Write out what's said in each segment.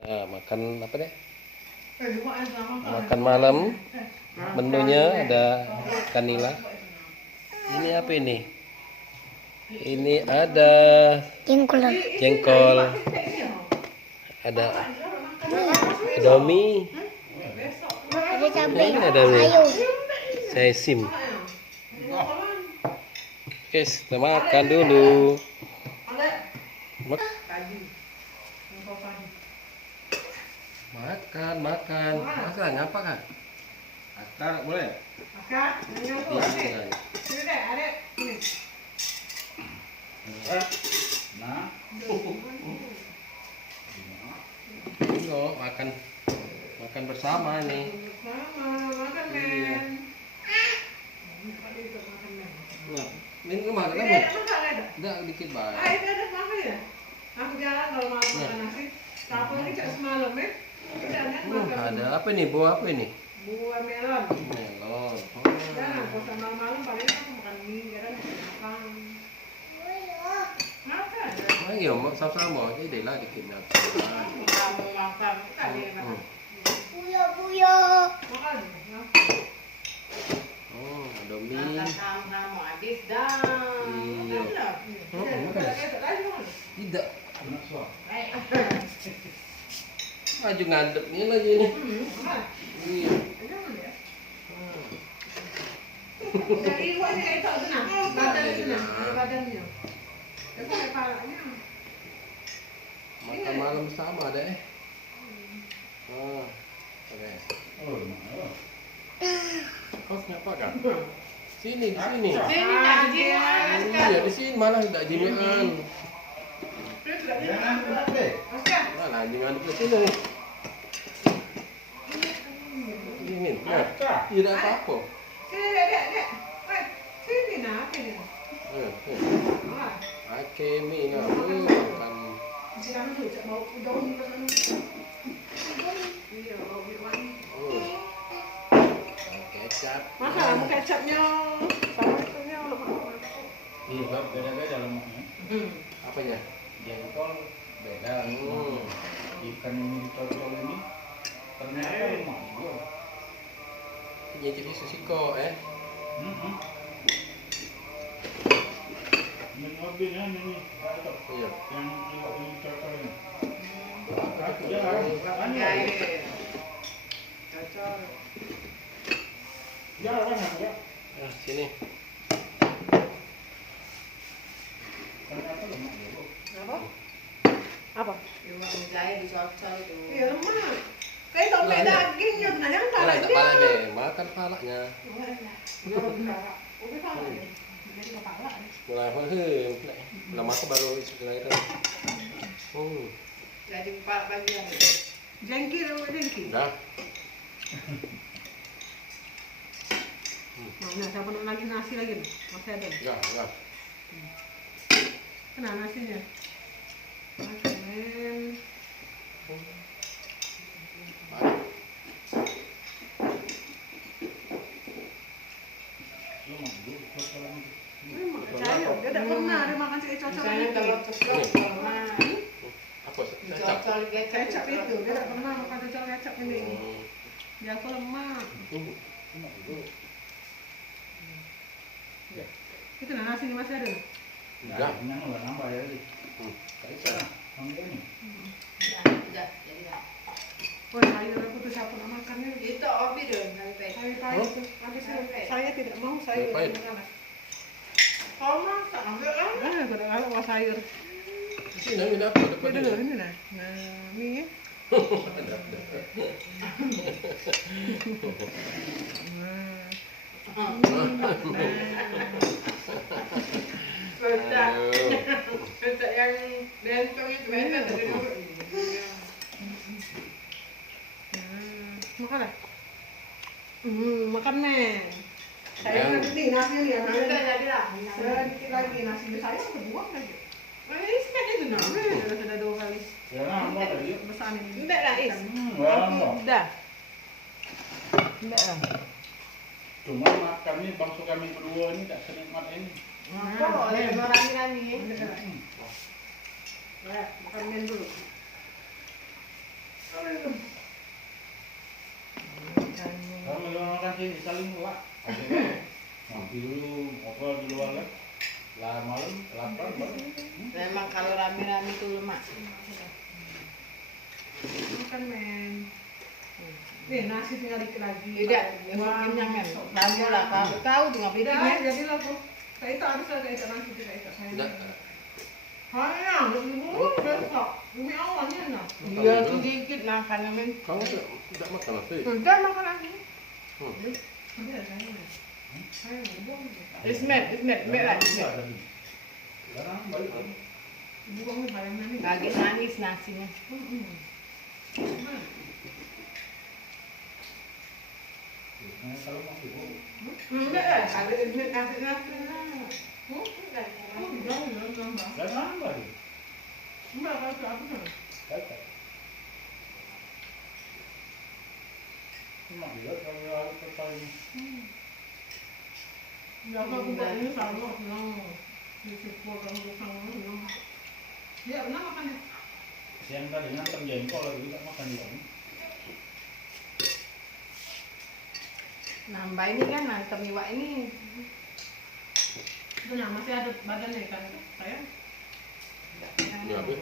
Nah, makan apa deh? Makan malam. Menunya ada ikan nila. Ini apa ini? Ini ada jengkol. Ada mie. Ada cabai, Ini ada mie. sayur. Saya sim. Oke, kita makan dulu. Makan. Masa ngapa kan? Akar boleh? Nah, Ini makan bersama nih. Nah, ini rumah kamu? Enggak dikit banget. Ada apa nih? Buah apa ini? Buah melon. Melon. Jangan, kalau malam-malam paling aku makan mie, jarang makan. Makan. Ayo, sama-sama aja deh lah dikit nak. Kamu makan, kita dia makan. Buyo. Makan. Oh, ada mie. Makan sama habis dah. Iya. Tidak. anak suam. Maju ngadep nih lagi nih. Iya. Jadi iwan ni itu tenang. Badan tenang, badannya. Itu kepalanya. Makan malam bersama deh. Oh, oke. Oh, mak. Kau nyapa kan? Sini, di sini. Sini tak jiwaan. Iya, di sini malah tidak jinuan. Jangan berat deh. Mana jangan di sini. Ini, nah, tidak apa-apa. Sini, dek. Sini nak, sini. Oke, mie nah, makan. Jangan tu cak bau udang kan. Iya, bau iwan. Kecap. Masa kamu kecapnya sama itunya lemak. Iya, beda-beda lemaknya. Apanya? Jengkol beda. Ikan yang dicocol ini ternyata lemak juga. Ini jadi susiko, Ini mobilnya ini ada Iya. yang dicocolnya. Cocok. Ya, banyak ya. Nah, sini. Ternyata lemak juga. Apa? Apa? Iwak menjahit dicocol itu. Iya lemak. Kayak tombek dagingnya, benar yang Pala, palanya. tak pala deh. Makan palanya. Iya, benar. Udah palanya. Jadi kepala. Mulai apa? Lama aku baru istilah itu. Jadi 4 bagian. Jengki dulu, jengki. Dah. Mana siapa nak lagi nasi lagi? Masih ada. Enggak. Kena nasinya. Makan men. Lemak juga cocolan. Memang percaya, dia tak pernah dia makan si cocok Misalnya ini. kalau cocok pernah Apa? Kecap. dicocol Kecap itu, dia tak pernah makan cocok kecap ini. Dia aku lemak. Lemak juga. Itu nah nasinya masih ada. Enggak. Kenyang udah nambah ya. Kecap. Ambil ini. tidak jadi tak. Oh, sayur aku tuh siapa nak makannya. Itu obi dong kali pek. Sayur pahit itu. Nanti saya tidak mau sayur. Pahit. Kau masak ambil kan? Ah, pada kalau mau sayur. Sini ada apa? Ini Dapat dulu ini nah. Nah, mie. Bedak. Bedak yang bentong itu enak dari dulu. Makan lah. Makan men. Saya nanti nasi nih ya. Sudah jadi lah. Sedikit lagi nasi saya udah buang lagi. Ini sebenarnya itu nah. Sudah 2 kali. Ya, nambah tadi. Besar ini. Enggak lah is. Nambah. Udah. Enggak lah. Cuma makannya bangsa kami berdua ini tak senikmat ini. Kok oleh orang ini. Ya, makan men dulu. Kalau lagi makan sini saling melak. Nanti dulu ngobrol di luar lah. Lah malam lapar baru. Memang kalau rame-rame itu lemak. Makan men. Nih nasi tinggal dikit lagi. Tidak, mungkin jangan. Kamu lah, kau tuh nggak Tidak, pikirnya. jadi lo tuh. Kayak itu harus ada kayak itu nasi kayak itu. Enggak. Hanya, dulu besok. Demi awalnya nah. Iya, sedikit makan men. Kamu tidak makan nasi? Sudah makan lagi. Ada saya. Saya buang. Ismet lagi. Sekarang balik lagi. Buang nih barang nani. Lagi manis nasinya. Nah, kalau mau ibu, Enggak lah, ada Ismet kasih nasi. dan nambah dia. Enggak, kalau aku tuh. Kata. Cuma dia kalau harus bertanya. Enggak, aku buat ini sama senang. Di sipol kamu sama senang. Dia pernah makan ya? Siang tadi nonton jengkol lagi tak makan juga. Nambah ini kan nantem iwak ini. Itu nah, masih ada badannya kan saya. Ya, Be.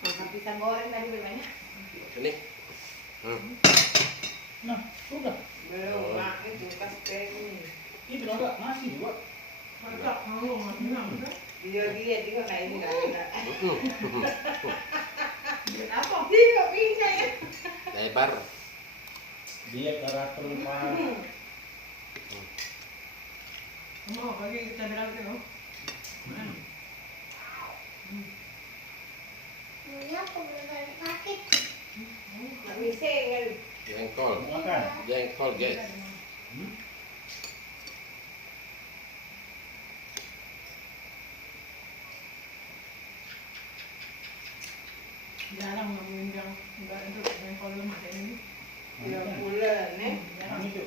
Makan pisang goreng tadi banyak. Sini. Nah, sudah. Belum, mak itu pas ini. Ini enggak nasi juga. Macam kalau masih nang. Dia juga kayak ini kan. Dia apa? Dia nggak bisa ya. Lebar. Dia karakter Pak. Mau bagi kita bilang itu. Mama kebetulan sakit. Nggak bisa kan. Jengkol. Makan. Jengkol, guys. Jarang nemuin yang enggak itu yang kalau lemak kayak ini. 3 bulan nih. Yang itu.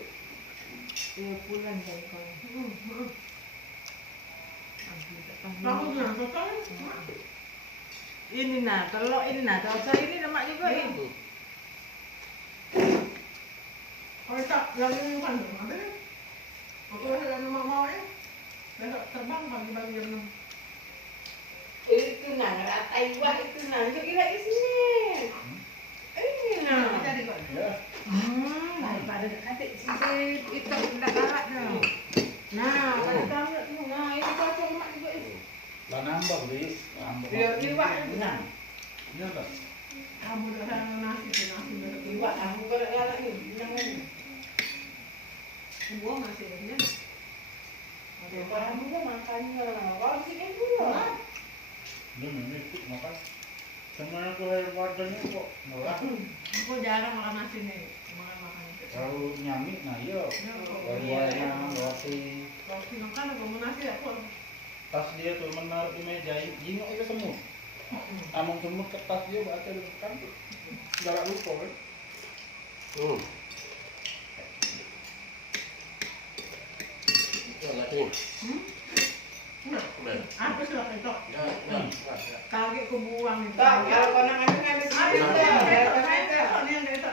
3 bulan jadi kau. Kamu bilang total? Ini nah, kalau ini nah, kalau ini lemak juga ini. Kalau tak yang ini kan ada. Aku ada nama mau ya. Besok terbang pagi-pagi jam 6. Itu nah, rata iwak itu nah, itu kira isinya. Ini nah. Jadi kok. Ya. Daripada nanti sisir itu udah galak dah. Nah, kalau kamu tuh, nah ini cocok lemak juga ini. Lah nambah beli. Nambah. Iya, iwak. Nah. Iya tak? Kamu udah sayang nasi tuh nasi besok. Iwak, kamu kalau galak nih, bilang kan. Buang nasi ya. Kamu kan makannya, kalau sih kan dulu. Dia memikir makan. Semuanya tuh air badannya kok malah. Aku jarang makan nasi nih. Makan itu. Kalau nyamik, nah iya. Baruannya, roti. Roti makan aku mau nasi aku. Tas dia tuh menaruh di meja, jingok itu semut. Among semut ke tas dia baca di kantor. Jarak lupa kan? Lagi. Apa sih lah itu? Ya. Kaget aku buang itu. Tak, kalau kau nak ambil ngambil Ada sendiri. yang kayak itu.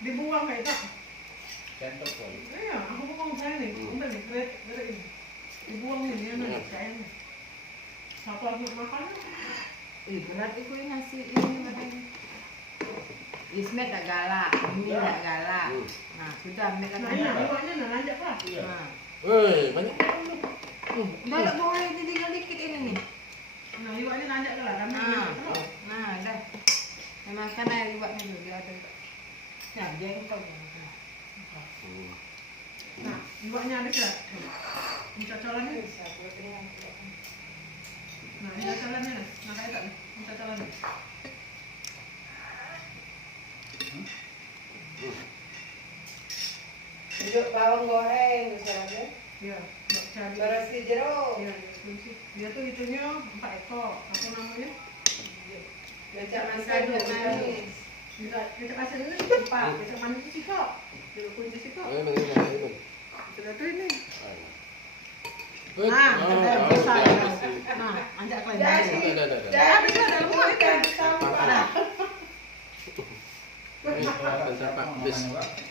Dibuang kayak itu. Centok kali. Iya, aku buang saya nih. Udah nih, keret ini. Dibuang nih, dia nih kayaknya. Satu orang makan. Ih, berat itu nasi ini badannya. Ismet tak galak, ini tak galak. Nah, sudah mereka Nah, ini iwaknya nah nanjak lah. Iya. Nah, Woi, banyak. dah tak boleh tinggal dikit ini nih. Nah, iwaknya nanjak lah. Nah, dah. Memang kan air iwaknya dulu dia ada. Nah, jengkol. Nah, iwaknya ada ke? Ini cocolannya. Nah, ini cocolannya. Nah, kayak itu. Ini cocolannya. Duduk bawang goreng misalnya. Iya, buat cabai. Beras jeruk. Iya, dia tuh itunya 4 ekor. Apa namanya? Becak manis. Kita kasih dulu 4. Becak manis itu sikok. Jeruk kunci sikok. Ini. Sudah tuh ini. Nah, Nah, kita besar. Nah, anjak lagi. Jadi, Ada. jadi Habis lah dalam mulut Habis.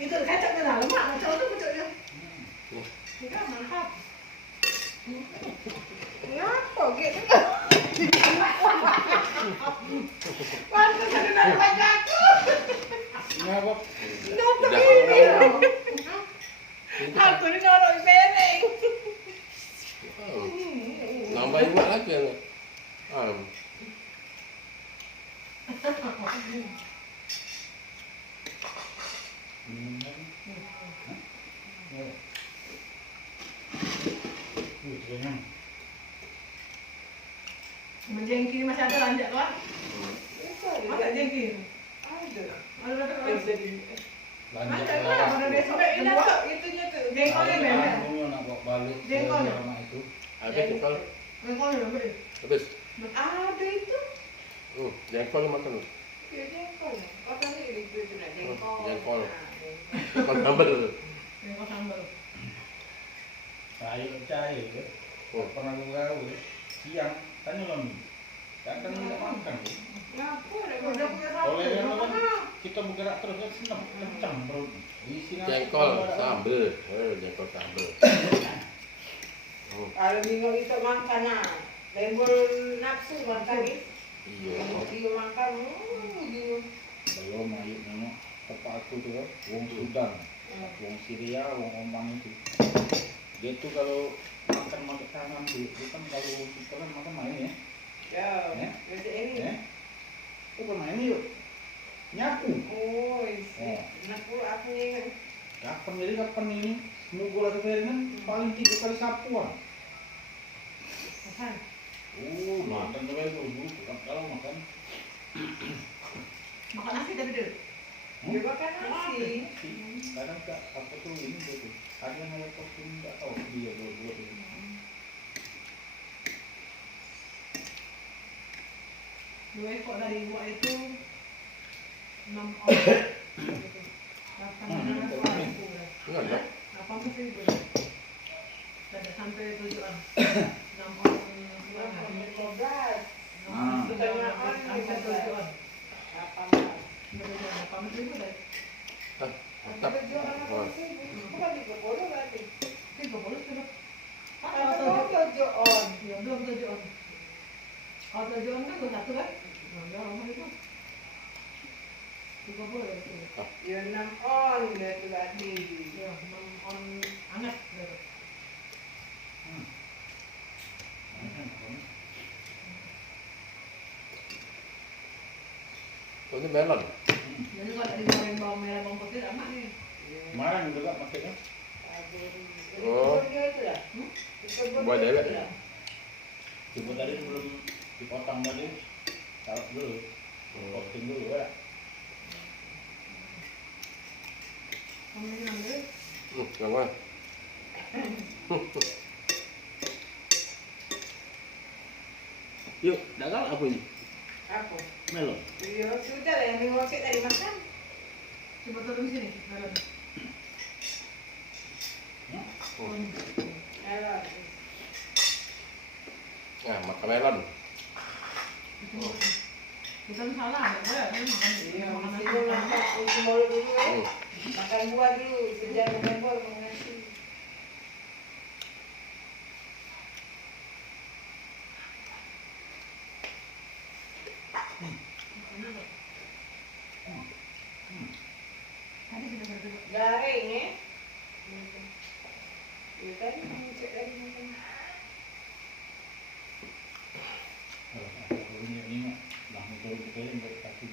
Itu kacangnya dah lemak, kacang tu pucuknya. Enggak mantap. Ngapa gitu? Pantas ada nak banyak aku. Ngapa? Nonton ini. Aku ni orang beneng. Nambah imak lagi kan. Menjengki masih ada lanjut kan? Ada jengki. Ada Lanjut ada lah. Pada besok kedua itunya tuh. jengkolnya beda. nak bawa balik Jengkol. sama itu. Habis jengkol. Jengkolnya beda. Habis. Ada itu. Jengkol makan lu. Ya jengkol. Oh tadi itu nak jengkol. Jengkol. Nah, Jengkol sambal. Jengkol sambal. Saya percaya ke. Pernah gue gawe siang tanya lami. Kadang tidak makan. Ngapa ada Udah punya sambal. Oleh yang kan kita bergerak terus kan senang kencang perut. Di sini Jengkol sambal. Jengkol sambal. Kalau minggu itu makan nah, lembur nafsu makan ni. Iya. Dia makan, dia. belum ayo nengok bapak aku tuh kan, wong Sudan, wong Syria, wong Oman itu. Dia tuh kalau makan pakai tangan tuh, dia kan kalau kita kan makan main ya. Ya, Ya. macam ini. Itu kan main yuk, nyapu. Oh, isi. Nak pula aku ni. Kapan ini? Nunggu lagi kan paling 3 kali sapuan. Makan. Makan tuh kan dulu, kalau makan. Makan nasi tapi dulu. Dia makan nasi. Kadang tak apa tuh ini gitu. Ada yang ada kopi nggak tahu dia buat ini. Dua ekor dari buah itu 6 orang. 8 orang. Enggak ada. 80.000. Tidak sampai 7 orang. 6 orang. 15. Setengah orang sampai 7 orang. 80.000 dah. Mantap. Bukan 30 berarti. 30 sudah. Kalau 7 on. Ya, belum 7 orang. Kalau 7 orang kan 1 kan? Nah, orang itu. 30 ya. Ya 6 on dia tu berarti. Ya, 6 orang hangat. Ini melon. Jadi kalau digoreng bawang merah bawang putih amat nih. Kemarin juga pakainya. Oh. Dia tu lah. Buat dewek. Coba tadi sebelum dipotong tadi, taruh dulu, posting dulu ya. Kamu ini ambil. Yang mana? Yuk, dagang apa ini? Apa? Melon. Ya sudah lah yang tengok tadi makan. Coba turun sini. Dalam. Melon. Nah, makan melon. Kita kan salah, enggak boleh kan makan. Iya, Makan mesti nasi. dulu makan semua dulu kan. Makan buah dulu, sejak makan buah makan nasi. Tadi sudah berdua. Garing ya kan, cek lagi makan. Ini lah motor kita yang berkaki.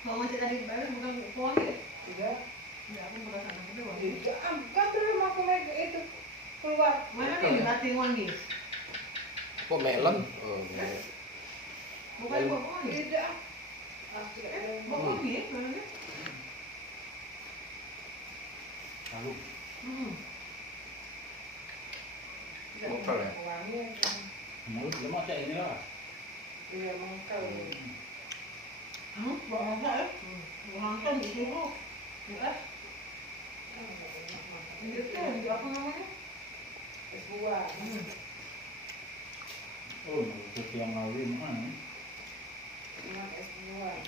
Kalau masih tadi balik bukan pohon ya? Tidak. Ya, aku bukan sana kedua. Tidak, kan belum aku lagi itu keluar. Mana nih bating wangi? Kok melon? Bukan buah pohon ya? Tidak. Aku tidak ada. Buah wangi ya? Mana nih? Lalu Mongkal ya? Wangi. mulut lemak kayak ini lah. Iya, mongkal. Buah apa ya? Buah hantam di sini. Ya, ini tuh apa namanya? Es buah. Oh, mulut yang lalu mana? Cuma es buah.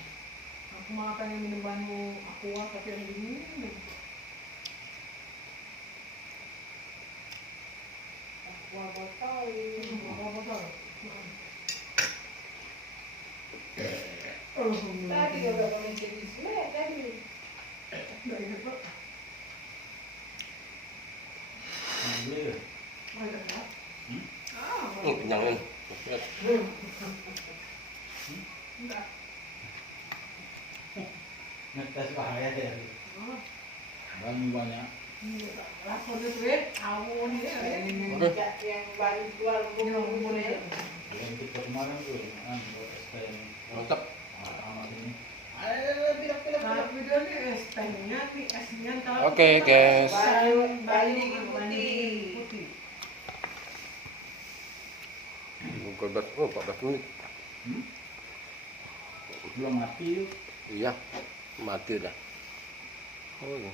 Aku makan yang minumanmu aqua tapi yang dingin. Aqua botol ini. Aqua botol. Tadi juga kami jadi selek tadi. Nggak ingat Pak. Boleh ya? Ada Pak. Kenyang kan. Enggak. Ngetes bahaya ya. Banyak. Langsung duit, awon ini ada. Yang baru keluar bumbu ini. Yang kita kemarin tuh, buat SPM. Mantap. Anak ini. Nah, video ini es-nya, esnya ntar. Oke, guys. Balik putih. Bukan 14 menit. Belum mati yuk. Iya, mati dah. Oh, iya.